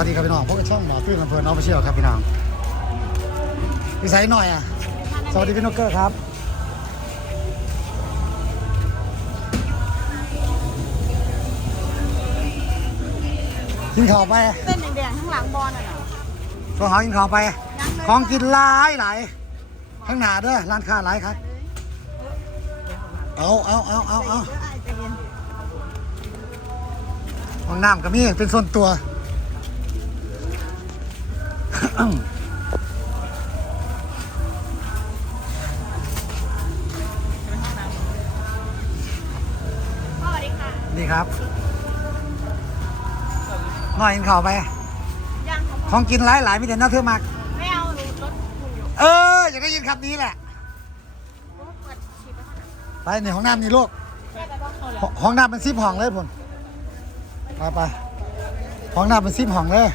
วัสดีครับพี่น้องพวกบช่องหมอตื้นลำเพลินน้องไปเชี่ยวครับพี่น้องพี่สายหน่อยอะ สวัสดีพี่นกเกอร์ครับ กินข้าวไปเส้นแดงๆข้างหลังบอลน่ะเหรอพวกเขากินข้าวไปยังเลยของกินหลายหลายข้างหน้าเด้อร้านค้าหลายครับ เอาเอาเอาเอาเอาเดี๋ยวอายใจเย็นห้องน้ำก็มีเป็นส่วนตัวพ่อสวัส ดีค่ะนี่ครับหน่อยกินข้าวไป ยังครับของกินหลายหลายมีแต่น่าเธอมาก ไม่เอาหนูรถคุณอยู่เออ อยากได้ยินคำนี้แหละรถเปิดฉีดไปข้างหลังไปในห้องน้ำนี่ลูก แค่ไปบ้านเขาแล้วหห้องน้ำเป็นซิปห้องเลยพุ่นไปไปห้องน้ำเป็นซิปห้องเลย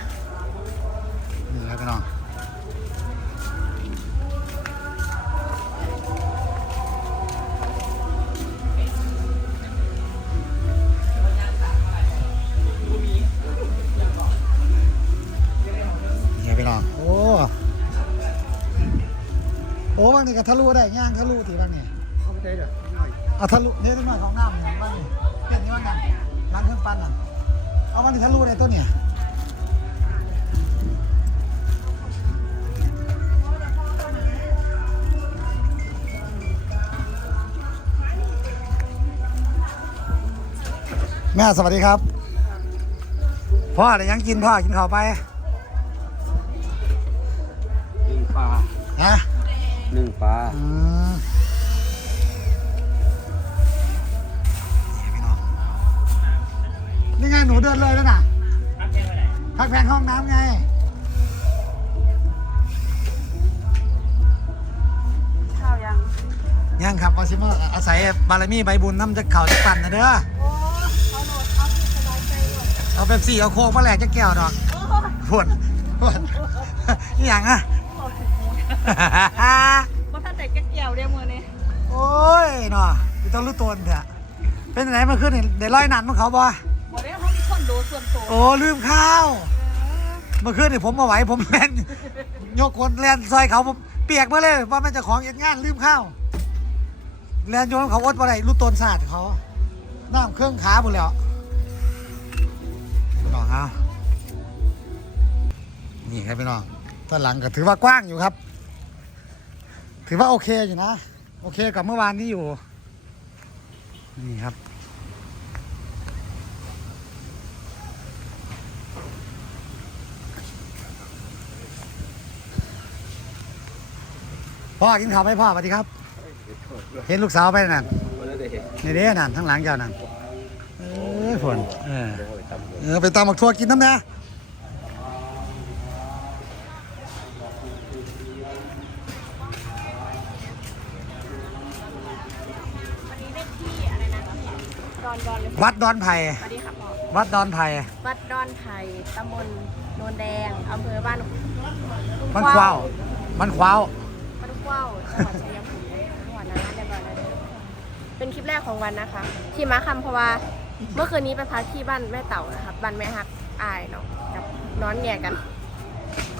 อ้บางทีก็ทะลุได้ย่างทะลุทีบางนี่เข้าไปได้เด้อหน่อยเอาทะลุเนี่ยต้นไม้ของน้ำเนี่ยบ้านนี่เปลี่ยนนี่ว่าไงร้านเครื่องปั้นอะเอามันทะลุในต้นเนี่ยแม่สวัสดีครับ พ่ออะไรยังกินพ่อกินข้าวไป หนึ่งปลาอืมนี่ไงหนูเดินเลยแล้วน่ะพักแพงห้องน้ำไง ข้าวยังยังครับเอาชิมาอาศัยบารมีใบบุญน้ำจะเข่าจะปั่นนะเด้อ โอ้เอาโหลดเอาที่สบายใจเลยเอาเป๊ปซี่เอาโค้กมาแหลกจะแก้วดอกโอ้ปวดปวดนี่อย่างอะว่าถ้าแต่แกเกี่ยว เรียมือนี่โอ้ยเนาะพี่ต้องรู้ตัวเถอะเป็นไหนเมาขึ้นนี่ได้ร้อยหนันมาเขาบ่บอกได้เขามีคนโดส่วนตัวโอ้ลืมข้าวเมื่อคืนนี่ผมมาไหวผมแล่นยกคนแล่นซอยเขาผมเปียกมาเลยว่ามันเจะของเย็นงานลืมข้าวแล่นโยนเขาอดมาได้รู้ตนศาสตร์เขาน้ำเครื่องขาหมดแล้วพี่น้องเอานี่ครับพี่น้องต้นหลังก็ถือว่ากว้างอยู่ครับ ถือว่าโอเคอยู่นะ โอเคกับเมื่อวานที่อยู่ นี่ครับ พ่อกินข้าวไหมพ่อสวัสดีครับ เห็นลูกสาวไปนั่นวันนั้นได้เห็นนี่เด้นั่นทั้งหลังเจ้านั่นเออฝนเออเดี๋ยวเขาไปทำเลยเออไปตามบักทัวกินน้ำนะ วันนี้เลขที่อะไรนะด อนดอนเลยวัดดอนไผ่สวัสดีค่ะพ่อวัดดอนไผ่วัดดอนไผ่ตำบลโนนแดงอำเภอบ้านมันควาวมันควาวบ้านกว้าวจังหวัดชัยภูมิจังหวัดนั้นเรียบร้อยแล้วเด้อเป็นคลิปแรกของวันนะคะ ที่มาคำเพราะว่าเมื่อคืนนี้ไปพักที่บ้านแม่เต่านะครับบ้านแม่ฮักอายเนาะกับน้อนแง่กัน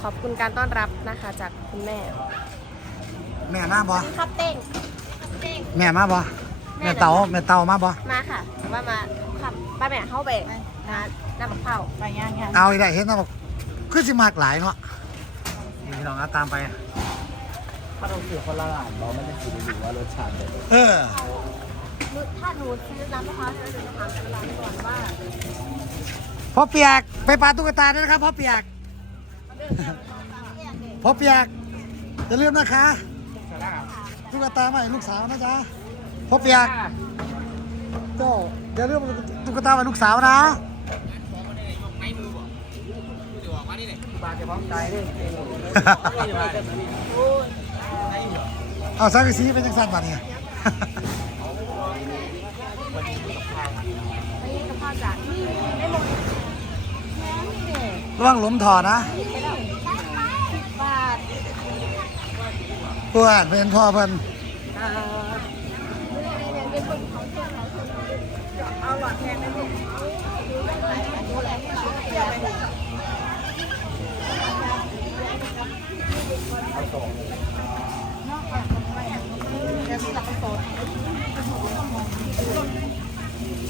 ขอบคุณการต้อนรับนะคะ จากคุณแม่ แม่มาบ่ครับเต้งเต้งแม่มาบ่ แม่เต่าแม่เต่ามาบ่มาค่ะแต่ว่ามาขับป้าแม่เข้าไปนะน้ำมะพร้าวไปย่างย่างเอาอีกได้เห็นนะบอกคือสิมากหลายเนาะนี่พี่น้องเอาตามไปถ้าเราเสือคนละอ่านเราไม่ได้คิดดูว่ารสชาติเป็นเออถ้าหนูซื้อน้ำมะพร้าวจะถามร้านก่อนว่าพ่อเปียกไปปาตุ๊กตาด้วยนะครับพ่อเปียกพ่อเปียกอย่าลืมนะคะตุ๊กตาใหม่ลูกสาวนะจ๊ะ พ่อเปียกโจ้อย่าลืมตุ๊กตาใหม่ลูกสาวนะปลาจะพร้อมใจด้วยเอาสังกะสีเป็นยังสั่นบัดเนี่ยไม่กะเพราจากนี่ได้หมดแม่นี่เด็กระวังหล้มถอนะไปแล้วบาทเพื่อนเป็นพ่อเพิ่นอ่า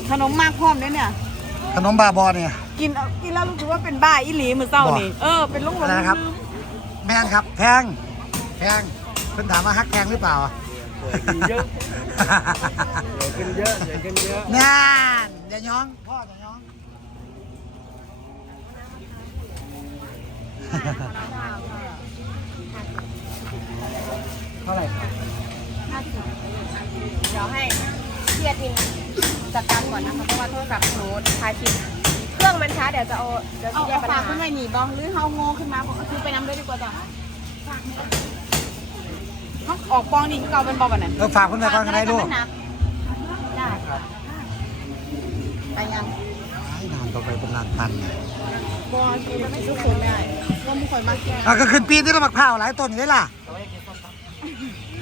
ขนมมากพร้อมเนี่ยเนี่ย ขนมบาบอเนี่ย กินกินแล้วรู้สึกว่าเป็นบ้าอิหลีมือเศร้านี่ เออ เป็นลุงหลงนะครับ แม่นครับ แพง แพงคุณถามว่าฮักแพงหรือเปล่า กินเยอะเดี๋ยวกินเยอะเดี๋ยวกินเยอะงานอย่าย้องพ่ออย่าย้องเท่าไหร่ครับเดี๋ยวให้พี่แอดมินจัดการก่อนนะคะเพราะว่าโทรศัพท์หนูถ่ายคลิปเครื่องมันช้าเดี๋ยวจะเอาเดี๋ยวเอาจะแยกเอาปัญฝากหาขึ้นไปหนีบ้องหรือเฮาโง่ขึ้นมาบอกเอาซื้อไปน้ำด้วยดีกว่าจ้ะ เขาออกปองนี่คือเก่าเป็นบอลแบบนั้นเออฝากเพิ่นไว้ก่อนก็ได้ลูกได้ไปยังไอ้นานต่อไปเป็นล้านตันเนี่ยบอลกินแล้วไม่ทุกคนได้ว่ามึงคอยมาแก่อะก็ขึ้นปีนที่เราบักพร้าวหลายต้นอยู่ได้ล่ะ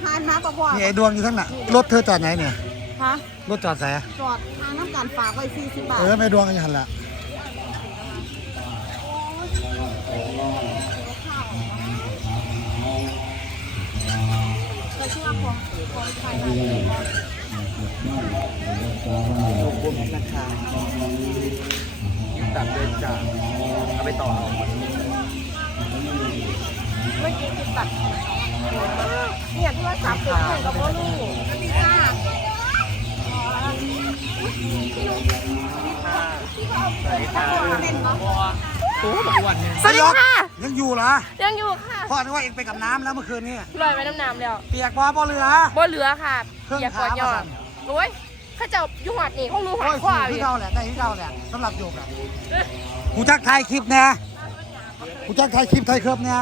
ทานน้ำปะพ่อนี่ไอ้ดวงอยู่ทั้งน่ะรถเธอจอดไหนเนี่ยฮะรถจอดแสจอดทานน้ำการฝากไว้40บาทเออไม่ดวงกันอยู่หันละ ก็ชื่อว่าของของไทยขอบคุณนะคะตัดเดินจากเอาไปต่อเอาเมื่อกี้คือตัดเนี่ยโทรศัพท์เกิดขึ้นกับพ่อลูกดีค่ะโอ้แบบวันเนี่ยสวัสดีค่ะ ยังอยู่เหรอยังอยู่ค่ะพ่อนึกว่าเองไปกับน้ำแล้วเมื่อคืนนี้ลอยไปน้ำน้ำแล้วเปียกบ่บ่เรือบ่เหลือค่ะเครื่องอย่ากอดยอขาดมาสั่นโอ้ยข้าเจ้าอยู่หัดนี่ห้องรู้หัโอ้ดยขวาอที่ยู่เก่าแหละได้ที่เก่าแหละสำหรับโยกอะกูจักถ่ายคลิปแน่กูจักถ่ายคลิปถ่ายเคลิปเนี่ย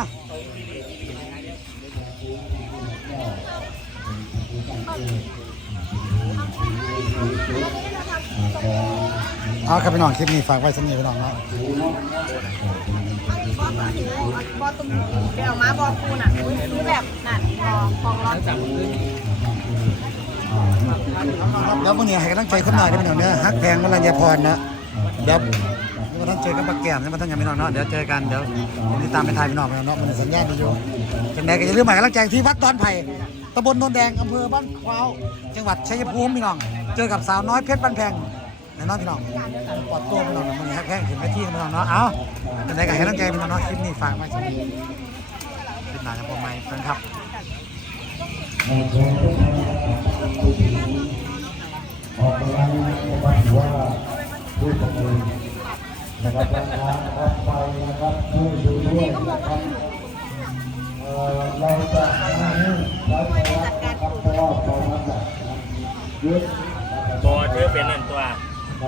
เอาครับพี่น้องคลิปนี้ฝากไว้สำเนียงพี่น้องเนาะบอตุ้มเดี๋ยวมาบอปูน่ะซื้อแบบนั่นบองร้อนจับขึ้นแล้วมื่อนี้ให้กำลังใจคนหน่อยได้ไหมน้องเนื้อฮักแพงวรัญญาพรนะเดี๋ยวมาท่านเจอกันปากแก้มนี่มาท่านยังไม่นอนเนาะเดี๋ยวเจอกันเดี๋ยวผมติดตามไปถ่ายพี่น้องไปเนาะมันสัญญาณดีอยู่จังใดก็อย่าลืมให้กำลังใจที่วัดดอนไผ่ตำบลโนนแดงอำเภอบ้านขวาวจังหวัดชัยภูมิพี่น้อง เจอกับสาวน้อยเพชรบ้านแพง แน่นอนพี่น้องปลอดตัวพี่น้องมันนี้ฮักแพงถึงไปที่พี่น้องเนาะ เอาจังใดก็ให้กำลังใจพี่น้องเนาะคลิปนี้ฝากไว้สักนิดคลิปหน้าจะพบใหม่เพื่อนครับออกกำลังก็ถือว่าผู้ประมูลนะครับราคาออกไปนะครับช่วยดูด้วยนะครับเราจะให้ใช้ประวัตินะครับเพราะว่าประวัติแบบยึด